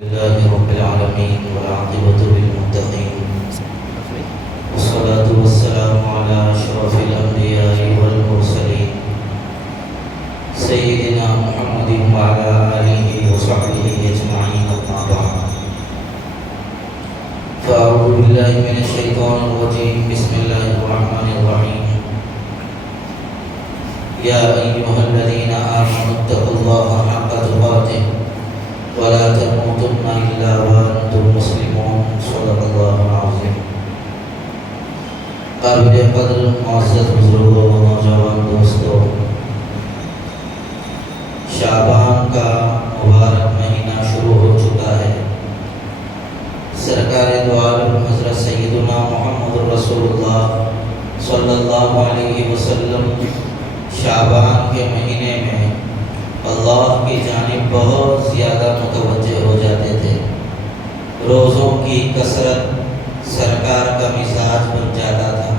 لله رب العالمين والعاقبة للمتقين والصلاة والسلام على أشرف الأنبياء والمرسلين سيدنا محمد وعلى آله وصحبه أجمعين أما بعد فأعوذ بالله من الشيطان الرجيم بسم الله الرحمن الرحيم يا أيها الذين آمنوا اتقوا الله حق تقاته ولا تموتن إلا وأنتم مسلمون صدق الله العظيم. قابل قدر معزز بزرگوں و نوجوان دوستوں، شعبان کا مبارک مہینہ شروع ہو چکا ہے۔ سرکار دو عالم حضرت سیدنا محمد رسول اللہ صلی اللہ علیہ وسلم شعبان کے مہینے میں اللہ کی جانب بہت زیادہ متوجہ ہو جاتے تھے۔ روزوں کی کثرت سرکار کا مزاج بن جاتا تھا۔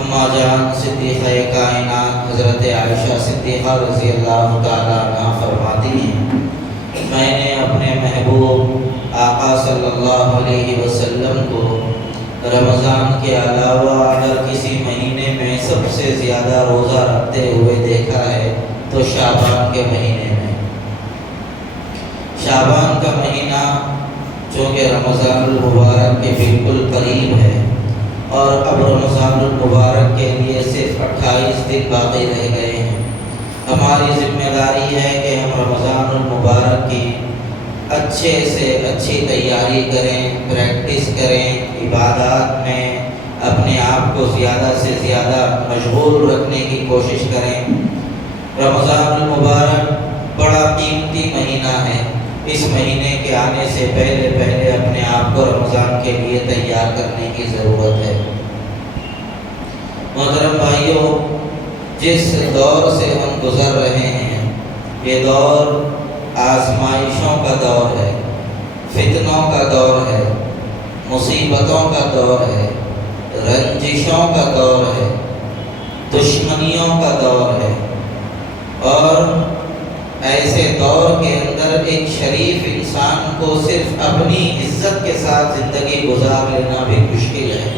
اماں جان صدیقہ کائنات حضرت عائشہ صدیقہ رضی اللہ تعالیٰ عنہا فرماتی ہیں، میں نے اپنے محبوب آقا صلی اللہ علیہ وسلم کو رمضان کے علاوہ اگر کسی مہینے میں سب سے زیادہ روزہ رکھتے ہوئے دیکھا ہے تو شعبان کے مہینے میں۔ شعبان کا مہینہ چونکہ رمضان المبارک کے بالکل قریب ہے اور اب رمضان المبارک کے لیے صرف 28 دن باقی رہ گئے ہیں، ہماری ذمہ داری ہے کہ ہم رمضان المبارک کی اچھے سے اچھی تیاری کریں، پریکٹس کریں، عبادات میں اپنے آپ کو زیادہ سے زیادہ مشغول رکھنے کی کوشش کریں۔ رمضان المبارک بڑا قیمتی مہینہ ہے، اس مہینے کے آنے سے پہلے اپنے آپ کو رمضان کے لیے تیار کرنے کی ضرورت ہے۔ محترم بھائیوں، جس دور سے ہم گزر رہے ہیں یہ دور آزمائشوں کا دور ہے، فتنوں کا دور ہے، مصیبتوں کا دور ہے، رنجشوں کا دور ہے، دشمنیوں کا دور ہے، اور ایسے دور کے اندر ایک شریف انسان کو صرف اپنی عزت کے ساتھ زندگی گزار لینا بھی مشکل ہے۔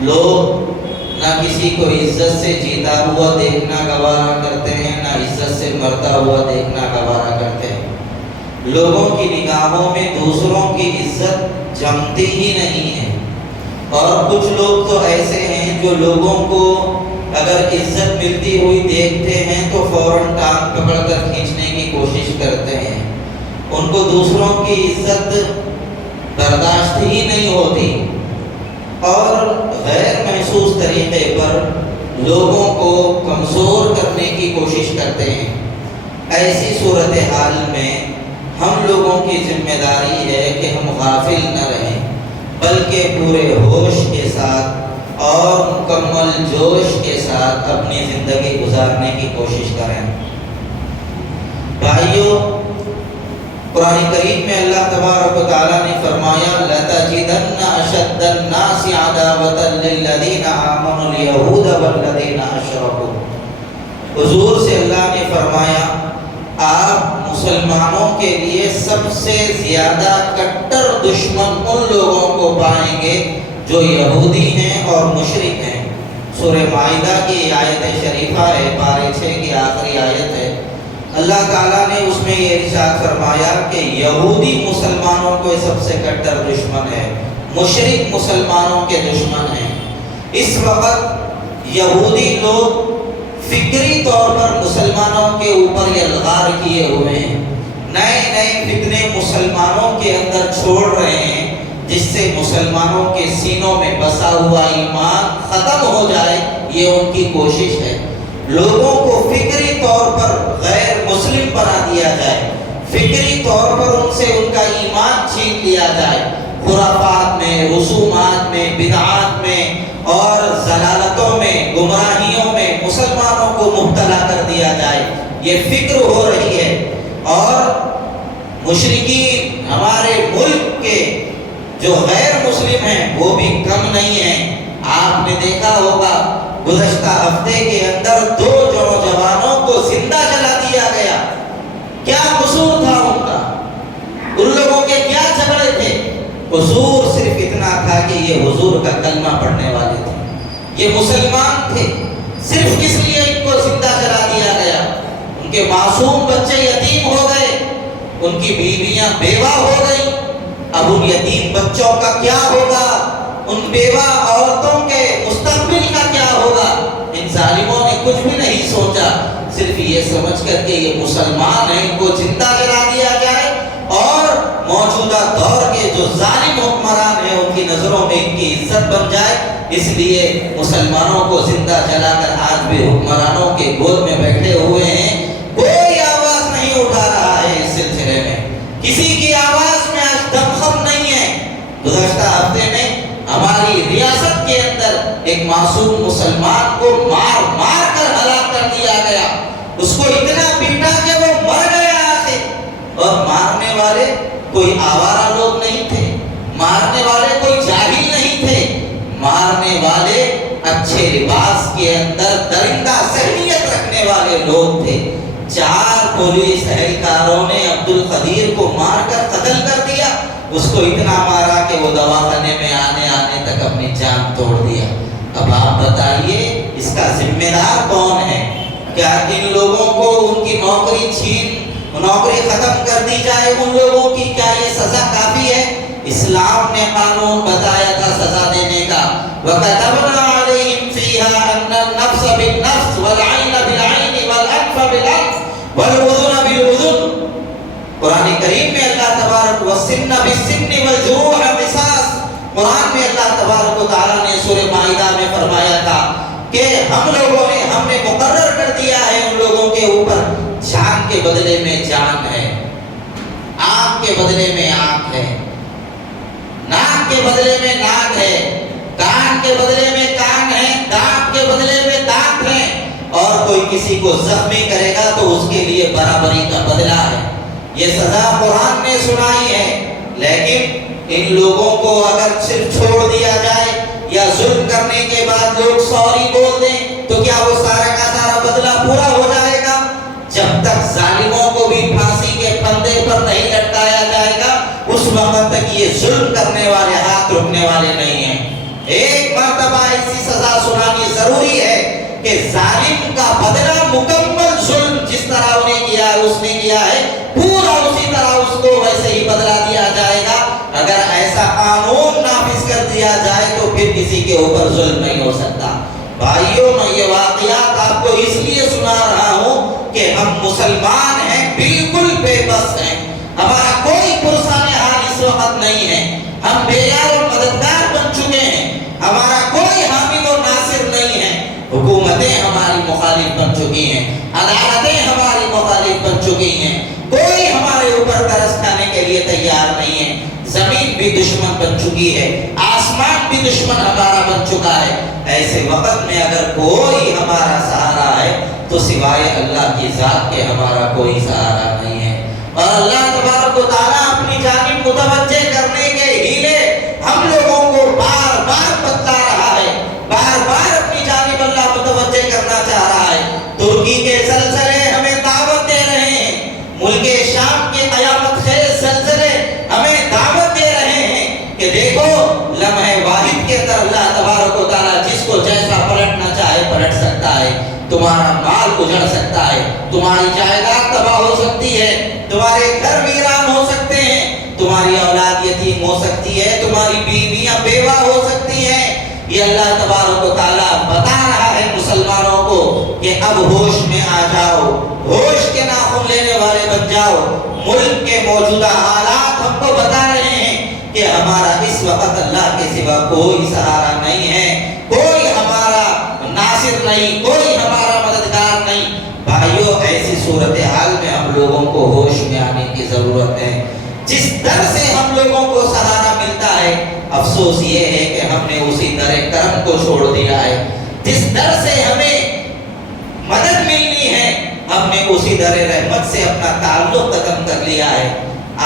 لوگ نہ کسی کو عزت سے جیتا ہوا دیکھنا گوارا کرتے ہیں، نہ عزت سے مرتا ہوا دیکھنا گوارا کرتے ہیں۔ لوگوں کی نگاہوں میں دوسروں کی عزت جمتی ہی نہیں ہے، اور کچھ لوگ تو ایسے ہیں جو لوگوں کو اگر عزت ملتی ہوئی دیکھتے ہیں تو فوراً ٹانگ پکڑ کر کھینچنے کی کوشش کرتے ہیں، ان کو دوسروں کی عزت برداشت ہی نہیں ہوتی، اور غیر محسوس طریقے پر لوگوں کو کمزور کرنے کی کوشش کرتے ہیں۔ ایسی صورتحال میں ہم لوگوں کی ذمہ داری ہے کہ ہم غافل نہ رہیں، بلکہ پورے ہوش کے ساتھ اور مکمل جوش کے ساتھ اپنی زندگی گزارنے کی کوشش کریں۔ بھائیوں، قرآن کریم میں اللہ تبارک و تعالیٰ نے فرمایا لَتَجِدَنَّ أَشَدَّ النَّاسِ عَدَاوَةً لِلَّذِينَ آمَنُوا الْيَهُودَ وَالَّذِينَ أَشْرَكُوا۔ حضور سے اللہ نے فرمایا آپ مسلمانوں کے لیے سب سے زیادہ کٹر دشمن ان لوگوں کو پائیں گے جو یہودی ہیں اور مشرک ہیں۔ سورہ مائدہ کی آیت شریفہ ہے، پارے 6 کی آخری آیت ہے۔ اللہ تعالیٰ نے اس میں یہ ارشاد فرمایا کہ یہودی مسلمانوں کو سب سے کٹر دشمن ہے، مشرک مسلمانوں کے دشمن ہیں۔ اس وقت یہودی لوگ فکری طور پر مسلمانوں کے اوپر یلغار کیے ہوئے ہیں، نئے نئے فتنے مسلمانوں کے اندر چھوڑ رہے ہیں، جس سے مسلمانوں کے سینوں میں بسا ہوا ایمان ختم ہو جائے، یہ ان کی کوشش ہے۔ لوگوں کو فکری طور پر غیر مسلم بنا دیا جائے، فکری طور پر ان سے ان کا ایمان چھین لیا جائے، خرافات میں، رسومات میں، بدعات میں اور ضلالتوں میں، گمراہیوں میں مسلمانوں کو مبتلا کر دیا جائے، یہ فکر ہو رہی ہے۔ اور مشرکین ہمارے ملک کے جو غیر مسلم ہیں وہ بھی کم نہیں ہیں۔ آپ نے دیکھا ہوگا گزشتہ ہفتے کے اندر 2 نوجوانوں کو زندہ جلا دیا گیا، کیا قصور تھا ان کا؟ ان لوگوں قصور صرف اتنا تھا کہ یہ حضور کا کلمہ پڑھنے والے تھے، یہ مسلمان تھے، صرف کس لیے ان کو زندہ جلا دیا گیا؟ ان کے معصوم بچے یتیم ہو گئے، ان کی بیویاں بیوہ ہو گئی، اب ان یتیم بچوں کا کیا ہوگا؟ ان بیوہ عورتوں کے مستقبل کا کیا ہوگا؟ ان ظالموں نے کچھ بھی نہیں سوچا، صرف یہ سمجھ کر کہ یہ مسلمان ہیں ان کو زندہ جلا دیا جائے اور موجودہ دور کے جو ظالم حکمران ہیں ان کی نظروں میں ان کی عزت بن جائے، اس لیے مسلمانوں کو زندہ جلا کر آج بھی حکمرانوں کے گود میں بیٹھے ہوئے ہیں، کوئی آواز نہیں اٹھا رہا ہے اس سلسلے میں، کسی کی آواز میں آج دمخم نہیں ہے۔ گزشتہ ہفتے میں ہماری ریاست کے اندر ایک معصوم مسلمان کو مار مار کر ہلاک کر دیا گیا، اس کو اتنا پیٹا کہ وہ مر گیا آخر، اور مارنے والے کوئی آوارہ لوگ نہیں تھے، مارنے والے کوئی جاہل نہیں تھے، مارنے والے اچھے لباس کے اندر درندہ ذہنیت رکھنے والے لوگ تھے۔ 4 پولیس اہلکاروں نے عبد القدیر کو مار کر قتل کر دیا، اس کو اتنا مارا کہ وہ دواخانے میں آنے تک اپنی جان توڑ دیا۔ اب آپ بتائیے اس کا ذمہ دار کون ہے؟ کیا ان لوگوں کو ان کی نوکری ختم کر دی جائے؟ ان لوگوں کی کیا یہ سزا کافی ہے؟ اسلام نے قانون بتایا تھا سزا دینے کا، وَكَتَبْنَا عَلَيْهِمْ فِيهَا أَنَّ النَّفْسَ بِالنَّفْسِ وَالْعَيْنَ بِالْعَيْنِ وَالْأَنْفَ بِالْأَنْفِ وَالْأُذُنَ بِالْأُذُنِ۔ قرآن کریم میں اللہ تبارک وَالسِّنَّ بِالسِّنِّ وَالْجُرُوحَ قِصَاص، قرآن میں اللہ تبارک و تعالیٰ نے سورہ مائدہ میں فرمایا تھا کہ ہم نے مقرر کر دیا ہے ان لوگوں کے اوپر، جان کے بدلے میں جان ہے، آنکھ کے بدلے میں آنکھ ہے، ناک کے بدلے میں ناک ہے، کان کے بدلے میں کان ہے، دانت کے بدلے میں دانت ہے، اور کوئی کسی کو زخمی کرے گا تو اس کے لیے برابری کا بدلہ ہے۔ یہ سزا قرآن نے سنائی ہے، لیکن ان لوگوں کو اگر صرف چھوڑ دیا جائے یا ظلم کرنے کے بعد لوگ سوری بول دیں تو کیا وہ سارا کا سارا بدلہ پورا ہو جائے گا؟ جب تک ظالموں کو بھی پھانسی کے پھندے پر نہیں لٹکایا جائے گا اس وقت تک یہ ظلم کرنے والے ہاتھ رکنے والے نہیں ہیں۔ ایک مرتبہ ایسی سزا سنانی ضروری ہے کہ ظالم کا بدلہ مکمل ظلم جس طرح انہیں کیا ہے اس نے کیا ہے پورا اسی طرح اس کو ویسے ہی بدلہ دیا جائے گا۔ اگر ایسا قانون نافذ کر دیا جائے تو پھر کسی کے اوپر ظلم نہیں ہو سکتا۔ بھائیوں میں یہ واقعات آپ کو اس لیے سنا رہا ہوں کہ ہم مسلمان ہیں، بالکل بے بس ہیں، ہمارا کوئی پرسان حال اس وقت نہیں ہے، ہم بے یار و مددگار بن چکے ہیں، ہمارا کوئی حامی و ناصر نہیں ہے، حکومتیں ہماری مخالف بن چکی ہیں، عدالتیں ہماری مخالف بن چکی ہیں، کوئی ہمارے اوپر ترس کھانے کے لیے تیار نہیں ہے، زمین بھی دشمن بن چکی ہے، آسمان بھی دشمن ہمارا بن چکا ہے۔ ایسے وقت میں اگر کوئی ہمارا سہارا ہے تو سوائے اللہ کی ذات کے ہمارا کوئی سہارا نہیں ہے، اور اللہ تبارک و تعالیٰ اپنی جانب متوجہ کرنے کے ہیلے ہم لوگوں کو بار بار بتلا رہا ہے، بار بار اپنی جانب اللہ متوجہ کرنا چاہ رہا ہے۔ ترکی کے زلزلے ہمیں دعوت دے رہے ہیں، ملک شام کے قیامت خیز زلزلے ہمیں دعوت دے رہے ہیں کہ دیکھو لمحہ واحد کے اندر اللہ تبارک و تعالیٰ جس کو جیسا پلٹنا چاہے پلٹ سکتا ہے، تمہارا مال اجڑ سکتا ہے، تمہاری جائیداد تباہ ہو سکتی ہے، تمہارے گھر ویران ہو سکتے ہیں، تمہاری اولاد یتیم ہو سکتی ہے، تمہاری بیویاں بیوہ ہو سکتی ہیں۔ یہ اللہ تبارک و تعالیٰ بتا رہا ہے مسلمانوں کو کہ اب ہوش میں آ جاؤ، ہوش کے ناخن لینے والے بن جاؤ۔ ملک کے موجودہ حالات ہم کو بتا رہے ہیں کہ ہمارا اس وقت اللہ کے سوا کوئی سہارا نہیں ہے، کوئی ہمارا ناصر نہیں، کوئی ہمارا مددگار نہیں۔ بھائیو ایسی صورتحال میں ہم لوگوں کو ہوش میں آنے کی ضرورت ہے۔ جس در سے ہم لوگوں کو سہارا ملتا ہے، افسوس یہ ہے کہ ہم نے اسی در کرم کو چھوڑ دیا ہے۔ جس در سے ہمیں مدد ملنی ہے ہم نے اسی در رحمت سے اپنا تعلق ختم کر لیا ہے۔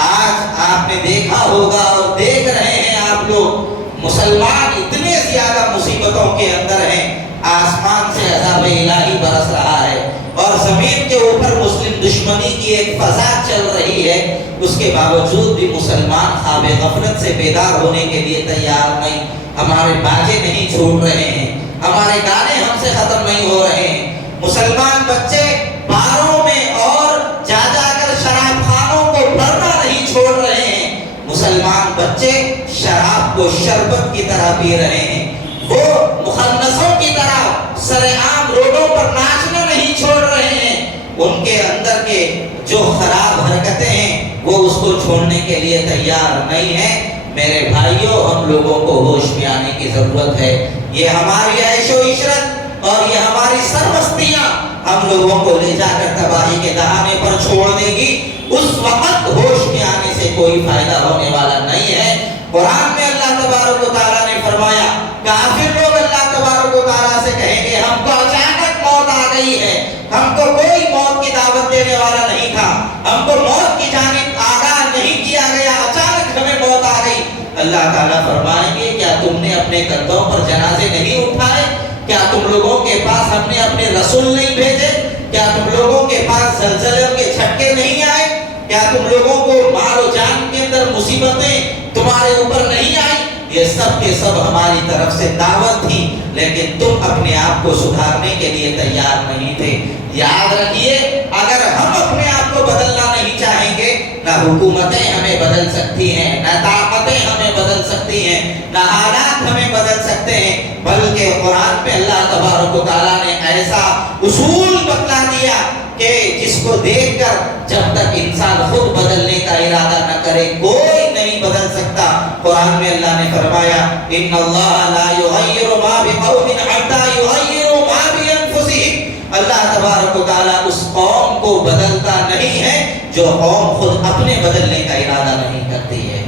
آج آپ نے دیکھا ہوگا اور دیکھ رہے ہیں آپ لوگ، مسلمان اتنے زیادہ مصیبتوں کے اندر ہیں، آسمان سے عذاب الہی برس رہا ہے اور زمین کے اوپر مسلم دشمنی کی ایک فضا چل رہی ہے، اس کے باوجود بھی مسلمان خواب غفلت سے بیدار ہونے کے لیے تیار نہیں۔ ہمارے باجے نہیں چھوٹ رہے ہیں، ہمارے گانے ہم سے ختم نہیں ہو رہے ہیں۔ مسلمان بچے باروں میں اور جا جا کر شراب خانوں کو بھرنا نہیں چھوڑ رہے ہیں۔ مسلمان بچے شراب کو شربت کی طرح پی رہے ہیں، وہ مخنثوں کی طرح سر عام روڈوں پر ناچنا نہیں چھوڑ رہے ہیں۔ ان کے اندر کے جو خراب حرکتیں ہیں وہ اس کو چھوڑنے کے لیے تیار نہیں ہیں۔ میرے بھائیوں، ہم لوگوں کو ہوش میں آنے کی ضرورت ہے۔ یہ ہماری عیش و عشرت اور یہ ہماری سرمستیاں ہم لوگوں کو لے جا کر تباہی کے دہانے پر چھوڑ دے گی۔ اس وقت ہوش میں آنے سے کوئی فائدہ ہونے والا نہیں ہے۔ قرآن میں اللہ تبارک و تعالیٰ نے فرمایا، کافر لوگ اللہ تبارک و تعالیٰ سے کہیں گے ہم کو اچانک موت آ گئی ہے، ہم کو کوئی موت کی دعوت دینے والا نہیں تھا، ہم کو موت کی جانب آگاہ نہیں کیا گیا، اچانک ہمیں موت آ گئی۔ اللہ تعالیٰ فرمائیں گے، کیا تم نے اپنے کندھوں پر جنازے نہیں اٹھائے؟ کیا تم لوگوں کے پاس ہم نے اپنے رسول نہیں بھیجے؟ کیا تم لوگوں کے پاس زلزلے کے جھٹکے نہیں آئے؟ کیا تم لوگوں کو مال و جان کے اندر مصیبتیں تمہارے اوپر نہیں آئی؟ یہ سب کے سب ہماری طرف سے دعوت تھی، لیکن تم اپنے آپ کو سدھارنے کے لیے تیار نہیں تھے۔ یاد رکھیے، اگر ہم اپنے آپ کو بدلنا نہیں چاہیں گے، نہ حکومتیں ہمیں بدل سکتی ہیں، نہ طاقتیں ہمیں بدل سکتی ہیں، نہ حالات ہمیں بدل سکتے ہیں، بلکہ قرآن پہ اللہ تبارک و تعالیٰ نے ایسا اصول بتلا دیا کہ جس کو دیکھ کر جب تک انسان خود بدلنے کا ارادہ نہ کرے کوئی نہیں بدل سکتا۔ قرآن میں اللہ نے فرمایا، ان اللہ لا یغیر ما بقوم حتی یغیروا ما بانفسہم۔ اللہ تبارک و تعالیٰ اس قوم کو بدلتا نہیں ہے جو قوم خود اپنے بدلنے کا ارادہ نہیں کرتی ہے۔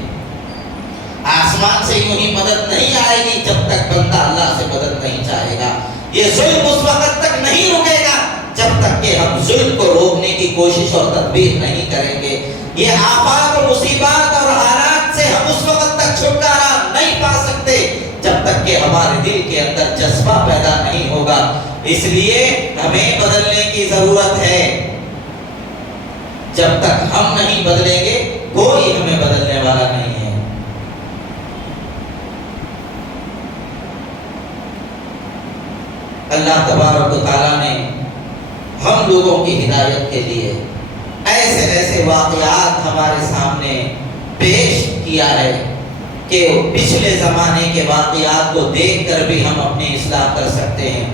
آسمان سے یوں ہی مدد نہیں آئے گی جب تک بندہ اللہ سے مدد نہیں چاہے گا۔ یہ ظلم اس وقت تک نہیں رکے گا جب تک کہ ہم ظلم کو روکنے کی کوشش اور تدبیر نہیں کریں گے۔ یہ آفات و مصیبات اور حالات سے ہم اس وقت تک چھٹکارا نہیں پا سکتے جب تک کہ ہمارے دل کے اندر جذبہ پیدا نہیں ہوگا۔ اس لیے ہمیں بدلنے کی ضرورت ہے۔ جب تک ہم نہیں بدلیں گے کوئی ہمیں بدلنے والا نہیں ہے۔ اللہ تبارک و تعالیٰ نے ہم لوگوں کی ہدایت کے لیے ایسے ایسے واقعات ہمارے سامنے پیش کیا ہے کہ پچھلے زمانے کے واقعات کو دیکھ کر بھی ہم اپنی اصلاح کر سکتے ہیں،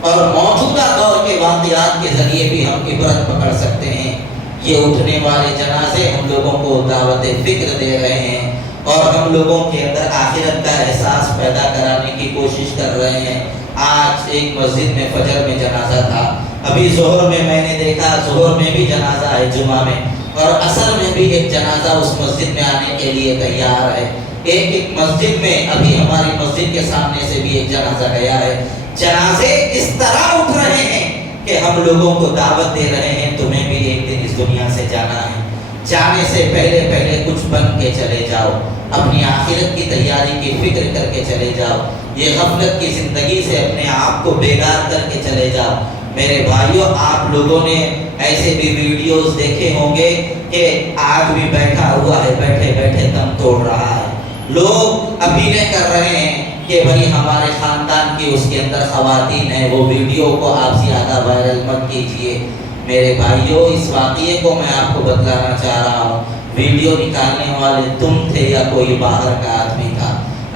اور موجودہ دور کے واقعات کے ذریعے بھی ہم عبرت پکڑ سکتے ہیں۔ یہ اٹھنے والے جنازے ہم لوگوں کو دعوت فکر دے رہے ہیں اور ہم لوگوں کے اندر آخرت کا احساس پیدا کرانے کی کوشش کر رہے ہیں۔ آج ایک مسجد میں فجر میں جنازہ تھا، ابھی ظہر میں نے دیکھا، ظہر میں بھی جنازہ ہے جمعہ میں، اور عصر میں بھی ایک جنازہ اس مسجد میں آنے کے لیے تیار ہے۔ ایک مسجد میں ابھی ہماری مسجد کے سامنے سے بھی ایک جنازہ گیا ہے۔ جنازے اس طرح اٹھ رہے ہیں کہ ہم لوگوں کو دعوت دے رہے ہیں، تمہیں بھی ایک دن اس دنیا سے جانا ہے، جانے سے پہلے پہلے کچھ بن کے چلے جاؤ، اپنی آخرت کی تیاری کی فکر کر کے چلے جاؤ، یہ غفلت کی زندگی سے اپنے آپ کو بیدار کر کے چلے جاؤ۔ میرے بھائیوں، آپ لوگوں نے ایسے بھی ویڈیوز دیکھے ہوں گے کہ آدمی بیٹھا ہوا ہے، بیٹھے بیٹھے دم توڑ رہا ہے، لوگ اپیلیں کر رہے ہیں کہ بھائی ہمارے خاندان کی اس کے اندر خواتین ہیں، وہ ویڈیو کو آپ زیادہ وائرل مت کیجئے۔ میرے بھائیوں، اس واقعے کو میں آپ کو بتلانا چاہ رہا ہوں، ویڈیو نکالنے والے تم تھے یا کوئی باہر کا آدمی تھا؟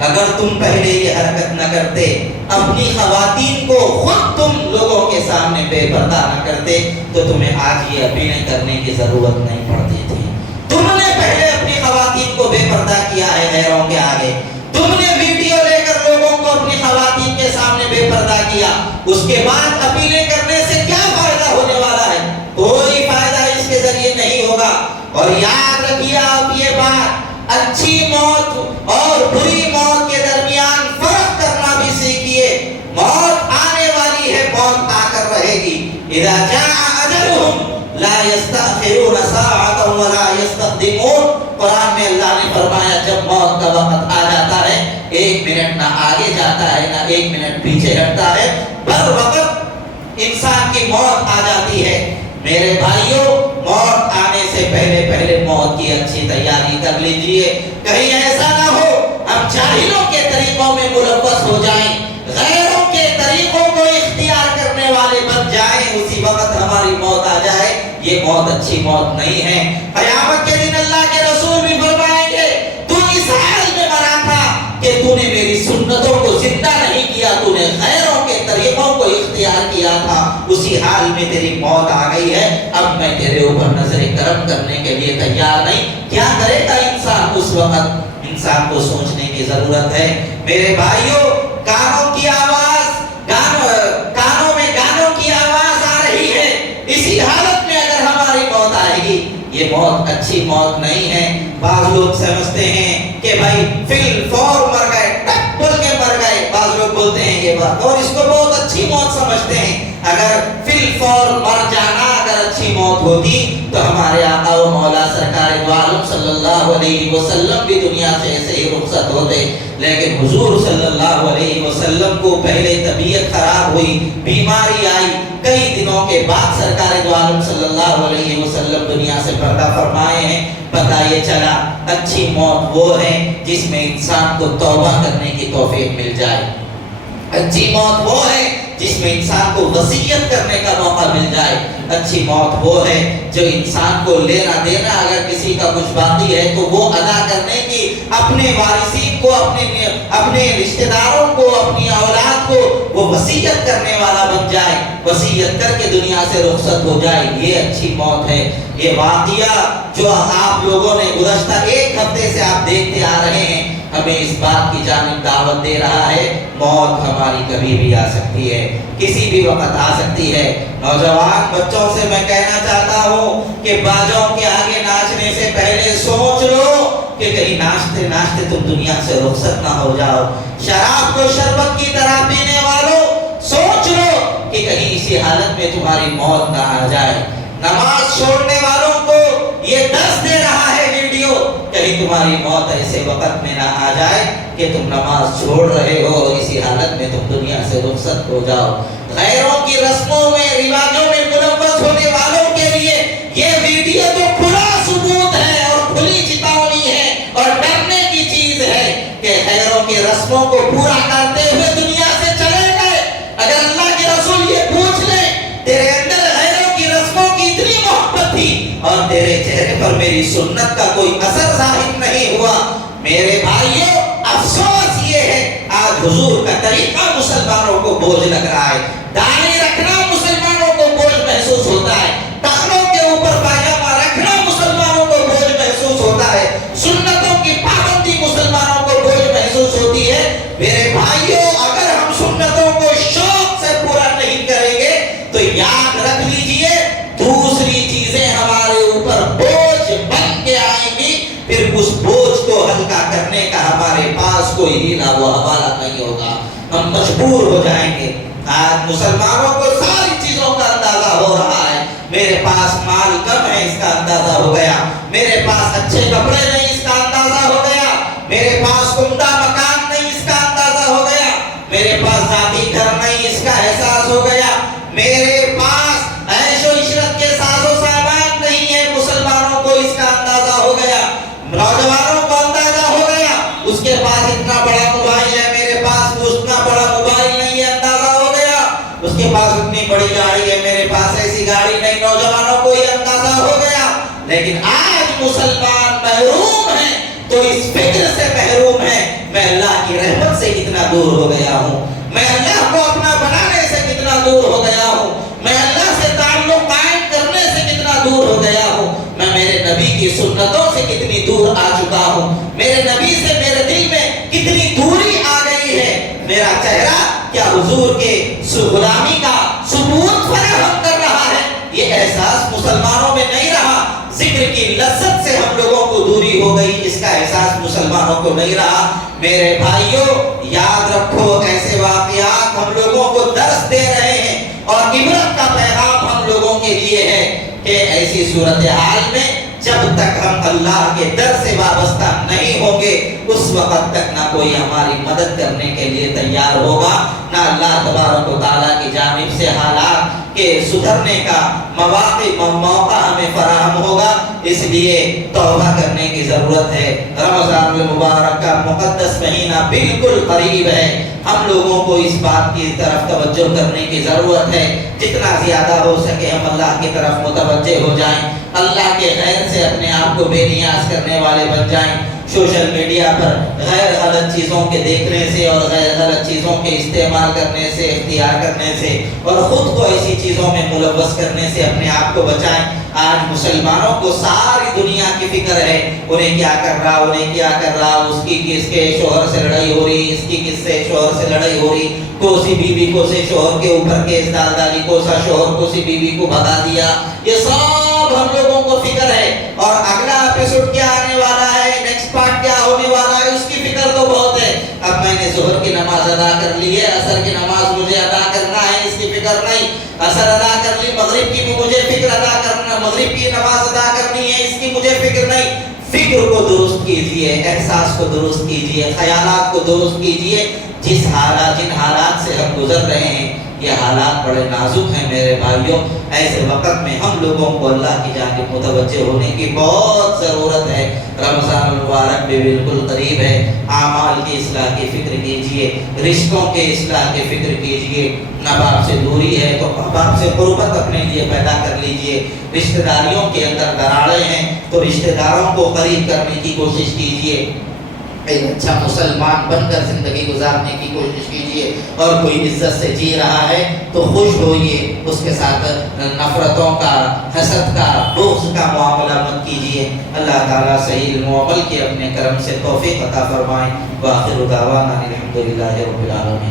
اگر تم پہلے یہ حرکت نہ کرتے، اپنی خواتین کو خود تم لوگوں کے سامنے بے پردہ نہ کرتے، تو تمہیں آج یہ اپیلیں کرنے کی ضرورت نہیں پڑتی تھی۔ تم نے پہلے اپنی خواتین کو بے پردہ کیا ہے غیروں کے آگے، تم نے ویڈیو لے کر لوگوں کو اپنی خواتین کے سامنے بے پردہ کیا، اس کے بعد اپیلیں کرنے سے کیا فائدہ ہونے والا ہے؟ کوئی فائدہ اس کے ذریعے نہیں ہوگا۔ اور یاد رکھیے آپ یہ بات، اچھی موت اور بری موت کے درمیان فرق کرنا بھی سیکھیے۔ موت آنے والی ہے، موت آ کر رہے گی۔ اذا جاء اجلهم لا يستأخرون ساعة ولا يستقدمون۔ قرآن میں اللہ نے فرمایا جب موت کا وقت آ جاتا ہے، ایک منٹ نہ آگے جاتا ہے نہ ایک منٹ پیچھے ہٹتا ہے، بر وقت انسان کی موت آ جاتی ہے۔ میرے بھائیوں، موت آنے سے پہلے موت کی اچھی تیاری کر لیجئے، کہیں ایسا نہ ہو ہم جاہلوں کے طریقوں میں ملوث ہو جائیں، غیروں کے طریقوں کو اختیار کرنے والے بن جائیں، اسی وقت ہماری موت آ جائے۔ یہ موت اچھی موت نہیں ہے۔ قیامت کے دن اللہ کے رسول بھی فرمائیں گے تو اس حال میں مرا تھا کہ تو نے میری سنتوں کو زندہ نہیں کیا، تو نے غیروں کے طریقوں کو اختیار کیا تھا، اسی حال میں تیری موت آ گئی ہے، اب میں تیرے اوپر نظر کرم کرنے کے لیے تیار نہیں۔ کیا کرے گا انسان اس وقت؟ انسان کو سوچنے کی ضرورت ہے۔ میرے بھائیوں، کانوں کی آواز، کانوں میں گانوں کی آواز آ رہی ہے، اسی حالت میں اگر ہماری موت آئے گی، یہ موت اچھی موت نہیں ہے۔ بعض لوگ سمجھتے ہیں کہ بھائی فل فور مر گئے، ٹک بول کے مر گئے، بعض لوگ بولتے ہیں یہ بات اور اس کو بہت اچھی موت سمجھتے ہیں۔ اگر فل فور مر جانا اگر اچھی موت ہوتی تو ہمارے آقا و مولا سرکار دو عالم صلی اللہ علیہ وسلم بھی دنیا سے ایسے ہی رخصت ہوتے، لیکن حضور صلی اللہ علیہ وسلم کو پہلے طبیعت خراب ہوئی، بیماری آئی، کئی دنوں کے بعد سرکار دو عالم صلی اللہ علیہ وسلم دنیا سے پردہ فرمائے ہیں۔ پتہ یہ چلا اچھی موت وہ ہے جس میں انسان کو توبہ کرنے کی توفیق مل جائے، اچھی موت وہ ہے جس میں انسان کو وصیت کرنے کا موقع مل جائے، اچھی موت وہ ہے جو انسان کو لینا دینا اگر کسی کا کچھ باقی ہے تو وہ ادا کرنے کی، اپنے وارثین کو، اپنے رشتہ داروں کو، اپنی اولاد کو وہ وصیت کرنے والا بن جائے، وصیت کر کے دنیا سے رخصت ہو جائے، یہ اچھی موت ہے۔ یہ واقعہ جو آپ لوگوں نے گزشتہ ایک ہفتے سے آپ دیکھتے آ رہے ہیں ہمیں اس بات کی جانب دعوت دے رہا ہے، موت ہماری کبھی بھی آ سکتی ہے، کسی بھی وقت آ سکتی ہے۔ نوجوان بچوں سے میں کہنا چاہتا ہوں کہ باجوں کے آگے ناچنے سے پہلے سوچ لو کہ کہیں ناچتے ناچتے تم دنیا سے رخصت نہ ہو جاؤ۔ شراب کو شربت کی طرح پینے والوں سوچ لو کہ کہیں اسی حالت میں تمہاری موت نہ آ جائے۔ نماز چھوڑنے والوں کو یہ درس دے رہا ہے ویڈیو، کہیں تمہاری موت ایسے وقت میں نہ آ جائے کہ تم نماز چھوڑ رہے ہو اور اسی حالت میں تم دنیا سے رخصت ہو جاؤ۔ غیروں کی رسموں میں، رواجوں میں ملوث ہونے والوں کے لیے یہ ویڈیو جو کھلا ثبوت ہے اور کھلی چتاونی ہے اور ڈرنے کی چیز ہے کہ غیروں کی رسموں کو پورا کرتے ہوئے دنیا سے چلے گئے۔ اگر اللہ کے رسول یہ پوچھ لیں تیرے اندر غیروں کی رسموں کی اتنی محبت تھی اور تیرے چہرے پر میری سنت کا کوئی اثر ظاہر نہیں ہوا، میرے بھائیوں افسوس یہ ہے آج حضور کا طریقہ مسلمانوں کو بوجھ لگ رہا ہے، داڑھی رکھنا مسلمانوں کو بوجھ محسوس ہوتا ہے، ٹخنوں کے اوپر پاجامہ رکھنا مسلمانوں کو بوجھ محسوس ہوتا ہے، سنتوں کی پابندی مسلمانوں کو بوجھ محسوس ہوتی ہے۔ میرے بھائیوں اگر ہم سنتوں کو شوق سے پورا نہیں کریں گے تو یاد رکھ لیجئے دوسری چیزیں ہمارے اوپر بوجھ بن کے آئیں گی، پھر اس بوجھ کو ہلکا کرنے کا ہمارے پاس کوئی ہیلا و حوالہ نہیں ہوگا، ہم مجبور ہو جائیں گے۔ آج مسلمانوں کو ساری چیزوں کا اندازہ ہو رہا ہے، میرے پاس مال کم ہے اس کا اندازہ ہو گیا، میرے پاس اچھے کپڑے نہیں اس کا اندازہ ہو گیا، میرے پاس عمدہ مکان نہیں اس کا اندازہ ہو گیا، میرے پاس ذاتی گھر نہیں اس کا احساس ہو گیا، میرے پاس عیش و عشرت کے ساز و سامان نہیں ہے، مسلمانوں کو اس کا اندازہ ہو گیا، نوجوانوں کو اندازہ ہو گیا، اس کے پاس اتنا بڑا موبائل ہے، میرے پاس اتنا بڑا موبائل نہیں ہے، اندازہ ہو گیا، اس کے پاس اتنی بڑی گاڑی ہے، میرے پاس ایسی گاڑی نہیں، نوجوانوں کو یہ اندازہ ہو گیا۔ لیکن آج مسلمان محروم ہیں تو اس فکر سے محروم ہے میں اللہ کی رحمت سے کتنا دور ہو گیا ہوں، میں اللہ کو اپنا بنانے سے کتنا دور ہو گیا ہوں، میں اللہ سے تعلق قائم کرنے سے کتنا دور ہو گیا ہوں، میں میرے نبی کی سنتوں سے کتنی دور آ چکا ہوں، میرے نبی سے میرے دل میں کتنی دوری آ گئی ہے، میرا چہرہ کیا حضور کے غلامی کا ثبوت فراہم کر رہا ہے؟ یہ احساس مسلمانوں میں نہیں رہا، ذکر کی لذت سے ہم لوگوں کو دوری ہو گئی، اس کا احساس مسلمانوں کو نہیں رہا۔ میرے بھائیوں یاد رکھو ایسے واقعات ہم لوگوں کو درس دے رہے ہیں اور عبرت کا پیغام ہم لوگوں کے لیے ہے کہ ایسی صورتحال میں جب تک ہم اللہ کے در سے وابستہ نہیں ہوں گے اس وقت تک نہ کوئی ہماری مدد کرنے کے لیے تیار ہوگا، نہ اللہ تبارک و تعالیٰ کی جانب سے حالات کے سدھرنے کا موقع ہمیں فراہم ہوگا۔ اس لیے توبہ کرنے کی ضرورت ہے۔ رمضان المبارک کا مقدس مہینہ بالکل قریب ہے، ہم لوگوں کو اس بات کی طرف توجہ کرنے کی ضرورت ہے جتنا زیادہ ہو سکے ہم اللہ کی طرف متوجہ ہو جائیں، اللہ کے خیر سے اپنے آپ کو بے نیاز کرنے والے بن جائیں۔ سوشل میڈیا پر غیر غلط چیزوں کے دیکھنے سے اور غیر غلط چیزوں کے استعمال کرنے سے، اختیار کرنے سے اور خود کو ایسی چیزوں میں ملوث کرنے سے اپنے آپ کو بچائیں۔ آج مسلمانوں کو ساری دنیا کی فکر ہے، انہیں کیا کر رہا، انہیں کیا کر رہا، اس کی کس کے شوہر سے لڑائی ہو رہی، اس کی کس سے شوہر سے لڑائی ہو رہی، کوسی بیوی کو سے شوہر کے اوپر کیس ڈال ڈالی، کوسا شوہر کوسی بیوی کو بھگا دیا، یہ سب ہم لوگوں کو فکر ہے۔ اور اگلا ایپیسوڈ کیا آنے والا ہے، نیکسٹ پارٹ کیا ہونے والا ہے، اس کی فکر تو بہت ہے۔ اب میں نے ظہر کی نماز ادا کر لی ہے، عصر کی نماز مجھے ادا کرنا ہے، اس کی فکر نہیں۔ عصر ادا کر لی، مغرب کی بھی مجھے فکر ادا کرنا، مغرب کی نماز ادا کرنی ہے، اس کی مجھے فکر نہیں۔ فکر کو درست کیجئے، احساس کو درست کیجئے، خیالات کو درست کیجئے۔ جن حالات سے ہم گزر رہے ہیں یہ حالات بڑے نازک ہیں میرے بھائیوں، ایسے وقت میں ہم لوگوں کو اللہ کی جانب متوجہ ہونے کی بہت ضرورت ہے۔ رمضان المبارک بھی بالکل قریب ہے، اعمال کی اصلاح کی فکر کیجئے، رشتوں کے اصلاح کی فکر کیجئے۔ احباب سے دوری ہے تو احباب سے قربت اپنے لیے پیدا کر لیجئے، رشتہ داریوں کے اندر دراڑیں ہیں تو رشتہ داروں کو قریب کرنے کی کوشش کیجئے، ایک اچھا مسلمان بن کر زندگی گزارنے کی کوشش کیجئے۔ اور کوئی عزت سے جی رہا ہے تو خوش ہوئیے، اس کے ساتھ نفرتوں کا، حسد کا، بغض کا معاملہ مت کیجئے۔ اللہ تعالیٰ صحیح علم و عمل کی اپنے کرم سے توفیق عطا فرمائیں۔ وآخر دعوانا الحمدللہ رب العالمین۔